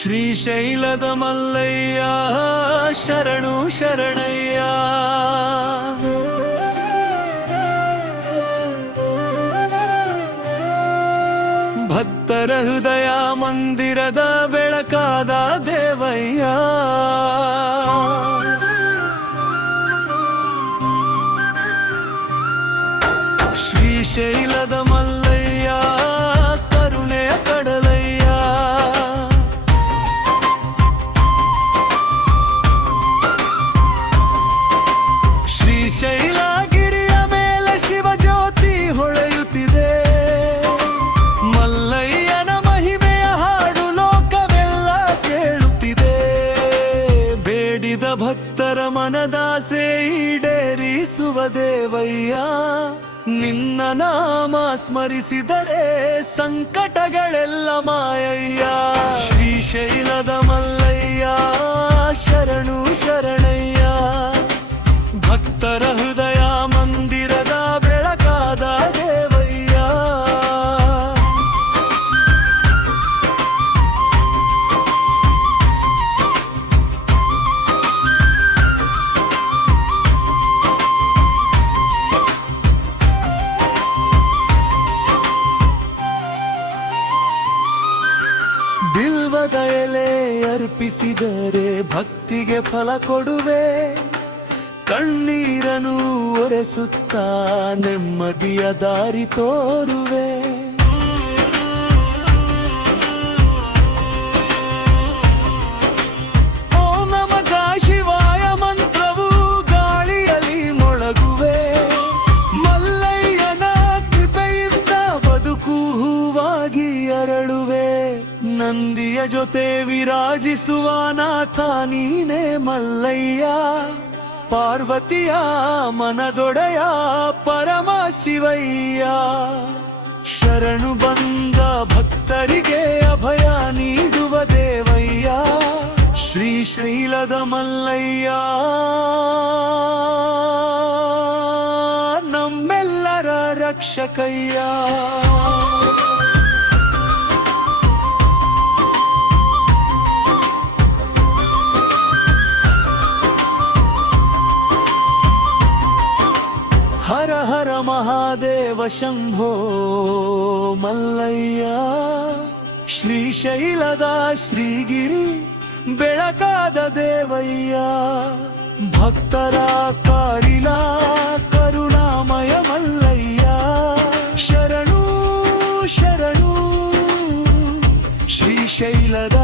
ಶ್ರೀಶೈಲದ ಮಲ್ಲಯ್ಯ ಶರಣು ಶರಣಯ್ಯ. ಭಕ್ತರ ಹೃದಯ ಮಂದಿರದ ಬೆಳಕಾದ ದೇವಯ್ಯ. ಶ್ರೀಶೈಲದ ಮಲ್ಲಯ್ಯ ಕರುಣೆಯ ಕಡಲಯ್ಯ. ಶ್ರೀಶೈಲಗಿರಿಯ ಮೇಲೆ ಶಿವಜ್ಯೋತಿ ಹೊಳೆಯುತ್ತಿದೆ. ಮಲ್ಲಯ್ಯನ ಮಹಿಮೆಯ ಹಾಡು ಲೋಕವೆಲ್ಲ ಕೇಳುತ್ತಿದೆ. ಬೇಡಿದ ಭಕ್ತರ ಮನದಾಸೆ ಈಡೇರಿಸುವ ದೇವಯ್ಯ. ನಿನ್ನ ನಾಮ ಸ್ಮರಿಸಿದರೆ ಸಂಕಟಗಳೆಲ್ಲ ಮಾಯಯ್ಯ. ಶ್ರೀಶೈಲದ ಮಲ್ಲಯ್ಯ ಶರಣು ಶರಣಯ್ಯ. ಭಕ್ತರ ಹೃದಯ ಮಂದಿರದ ಬೆಳಕಾದ ದೇವಯ್ಯ. ಬಿಲ್ವದ ಎಲೆ ಅರ್ಪಿಸಿದರೆ ಭಕ್ತಿಗೆ ಫಲ ಕೊಡುವೆ. ಕಣ್ಣೀರನು ಒರೆಸುತ್ತಾ ನೆಮ್ಮದಿಯ ದಾರಿ ತೋರುವೆ. ಓಂ ನಮಃ ಶಿವಾಯ ಮಂತ್ರವು ಗಾಳಿಯಲ್ಲಿ ಮೊಳಗುವೆ. ಮಲ್ಲಯ್ಯನ ಕೃಪೆಯಿಂದ ಬದುಕು ಹೂವಾಗಿ ಅರಳುವೆ. ನಂದಿಯ ಜೊತೆ ವಿರಾಜಿಸುವ ನಾಥ ನೀನೇ ಮಲ್ಲಯ್ಯ. ಪಾರ್ವತಿಯ ಮನದೊಡೆಯ ಪರಮ ಶಿವಯ್ಯ. ಶರಣು ಬಂದ ಭಕ್ತರಿಗೆ ಅಭಯ ನೀಡುವ ದೇವಯ್ಯ. ಶ್ರೀಶೈಲದ ಮಲ್ಲಯ್ಯ ನಮ್ಮೆಲ್ಲರ ರಕ್ಷಕಯ್ಯ. ಹರ ಹರ ಮಹಾದೇವ ಶಂಭೋ ಮಲ್ಲಯ್ಯ. ಶ್ರೀಶೈಲದ ಶ್ರೀಗಿರಿ ಬೆಳಕಾದ ದೇವಯ್ಯ. ಭಕ್ತರ ಕಾರಿಲ ಕರುಣಾಮಯ ಮಲ್ಲಯ್ಯ. ಶರಣು ಶರಣು ಶ್ರೀಶೈಲದ